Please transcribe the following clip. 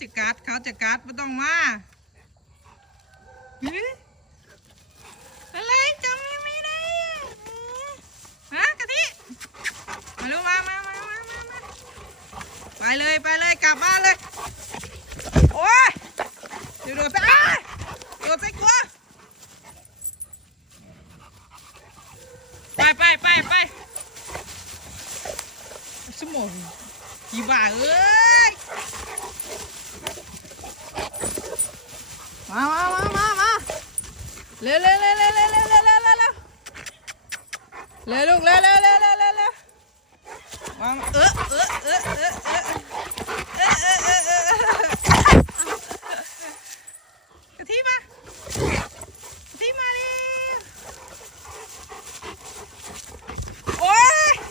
จะกัดไม่ต้องมาอะไรจำไม่ได้ฮะกะทิมาลูกมาไปเลยกลับบ้านเลยโอ้ยเดี๋ยวโดดไปโดดไปกลัวไปสมองกี่บาทเอ้ยมาเร็วลูกเร็ววาง